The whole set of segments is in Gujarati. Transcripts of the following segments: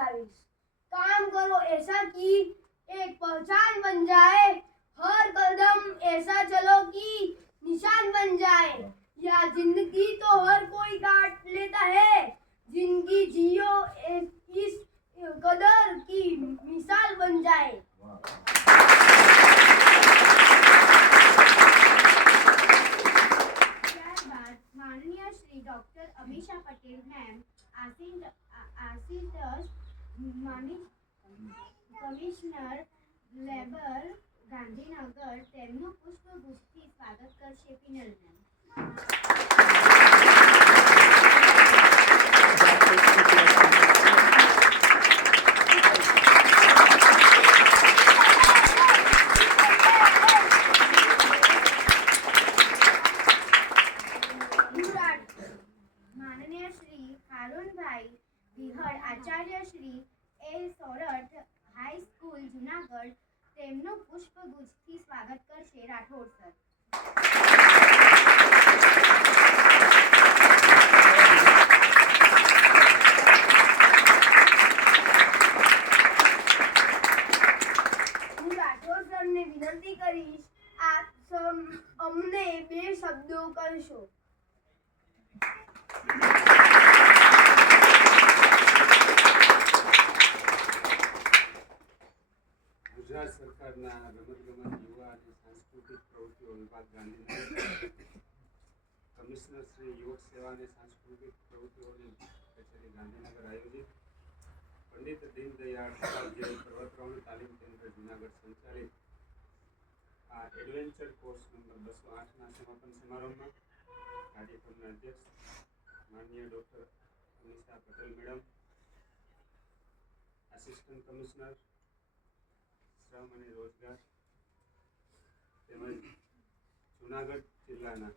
कराविश। काम करो ऐसा कि एक पहचान बन जाए, हर कदम ऐसा चलो कि निशान बन जाए। या जिंदगी तो हर कोई काट लेता है, जिंदगी जियो इस कदर की मिसाल बन जाए। ત્યારબાદ માનનીય Shri doctor Amisha Patel ma'am, assistant commissioner labour Gandhinagar, તેમનું પુષ્પગુચ્છથી સ્વાગત કરશે પિનલ મેમ। માનનીય શ્રી હારૂનભાઈ વિહળ, આચાર્ય શ્રી એ સોરઠ હાઈ સ્કૂલ જુનાગઢ, તેમનું પુષ્પગુચ્છથી સ્વાગત કરશે રાઠોડ સર। હું રાઠોડ સરને વિનંતી કરીશ, આપ અમને 2 શબ્દો કહેશો। ગુજરાત સરકારના રમતગમત, યુવા અને સાંસ્કૃતિક પ્રવૃત્તિઓ વિભાગ ગાંધીનગર, કમિશનર શ્રી યુવક સેવા અને સાંસ્કૃતિક પ્રવૃત્તિઓની કચેરી ગાંધીનગર આયોજિત પંડિત દીનદયાળ ઉપાધ્યાય પર્વતારોહણ તાલીમ કેન્દ્ર જુનાગઢ સંચાલિત આ એડવેન્ચર કોર્સ નંબર 208ના સમાપન સમારોહમાં કાર્યક્રમના અધ્યક્ષ માનનીય doctor Amisha Patel madam, assistant commissioner શ્રમ અને રોજગાર તેમજ જુનાગઢ જિલ્લાના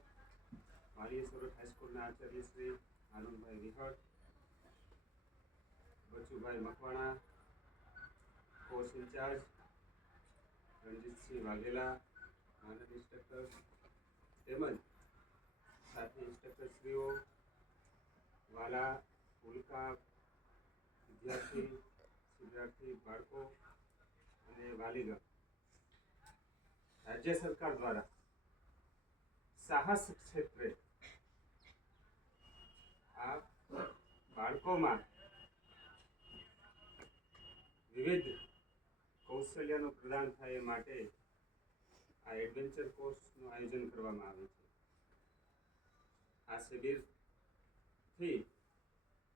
વાલિયા સોરઠ હાઈસ્કૂલના આચાર્ય શ્રી હારૂનભાઈ વિહળ, બચુભાઈ મકવાણા, કોર્સ ઇન્ચાર્જ રણજીતસિંહ વાઘેલા, આનંદ ઇન્સ્ટ્રક્ટર તેમજ સાથી ઇન્સ્ટ્રક્ટરશ્રીઓ, વાલા, ઉલ્કા, વિદ્યાર્થી, શિક્ષાર્થી બાળકો અને વાલીગણ, રાજ્ય સરકાર દ્વારા સાહસ ક્ષેત્રે આ બાળકોમાં વિવિધ કૌશલ્યનું પ્રદાન થાય એ માટે આ એડવેન્ચર કોર્સનું આયોજન કરવામાં આવે છે। આ શિબિરથી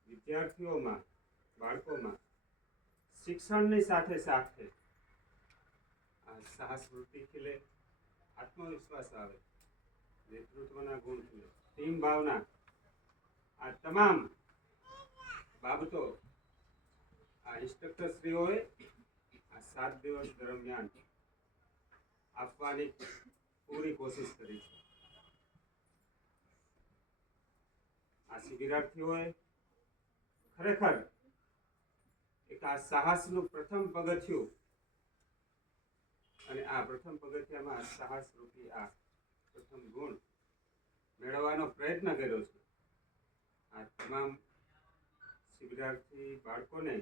વિદ્યાર્થીઓમાં, બાળકોમાં શિક્ષણની સાથે સાથે આ સાહસ વૃત્તિ ખીલે, આત્મવિશ્વાસ આવે, નેતૃત્વના ગુણ ખીલે, ટીમ ભાવના, આ તમામ બાબતો આ ઇન્સ્ટ્રક્ટરશ્રીઓએ આ 7 દિવસ દરમિયાન આપવાની પૂરી કોશિશ કરી છે। આ શિબિરાર્થીઓએ ખરેખર એક આ સાહસનું પ્રથમ પગથિયું અને આ પ્રથમ પગથિયામાં સાહસ રૂપી આ પ્રથમ ગુણ મેળવવાનો પ્રયત્ન કર્યો છે। આ તમામ શિબિરાર્થી બાળકોને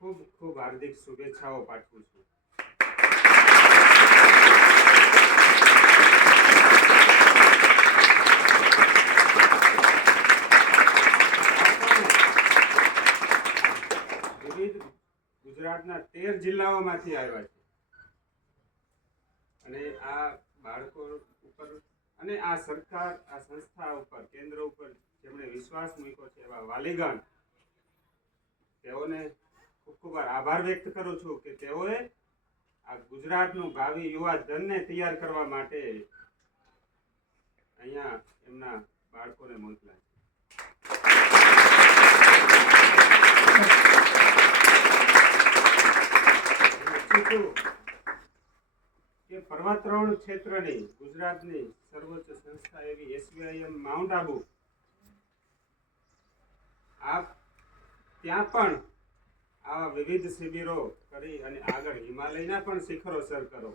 ખૂબ ખૂબ હાર્દિક શુભેચ્છાઓ પાઠવું છું। વિવિધ ગુજરાતના 13 જિલ્લાઓમાંથી આવ્યા છે અને આ બાળકો ઉપર અને આ સરકાર, આ સંસ્થા ઉપર, કેન્દ્ર ઉપર જેમણે વિશ્વાસ મૂક્યો છે એવા વાલીગણ, તેઓને ખૂબ ખૂબ આભાર વ્યક્ત કરું છું કે તેઓએ આ ગુજરાતનું ભાવિ યુવા ધનને તૈયાર કરવા માટે અહીંયા એમના બાળકોને મોકલ્યા છે। કે પર્વતારોહણ ક્ષેત્રની ગુજરાતની સર્વોચ્ચ સંસ્થા એવી SVIM માઉન્ટ આબુ, આપ ત્યાં પણ આવા વિવિધ શિબિરો કરી અને આગળ હિમાલયના પણ શિખરો સર કરો।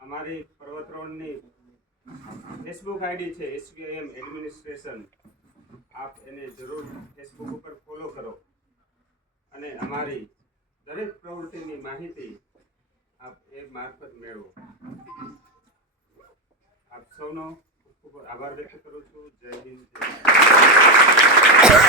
અમારી પર્વતારોહણની ફેસબુક આઈડી છે SVIM એડમિનિસ્ટ્રેશન, આપ આપ એને જરૂર ફેસબુક ઉપર ફોલો કરો અને અમારી દરેક પ્રવૃત્તિની માહિતી આપ એ મારફત મેળવો. આપ સૌનો ખૂબ ખૂબ આભાર વ્યક્ત કરું છું. જય હિન્દ, જય ભારત.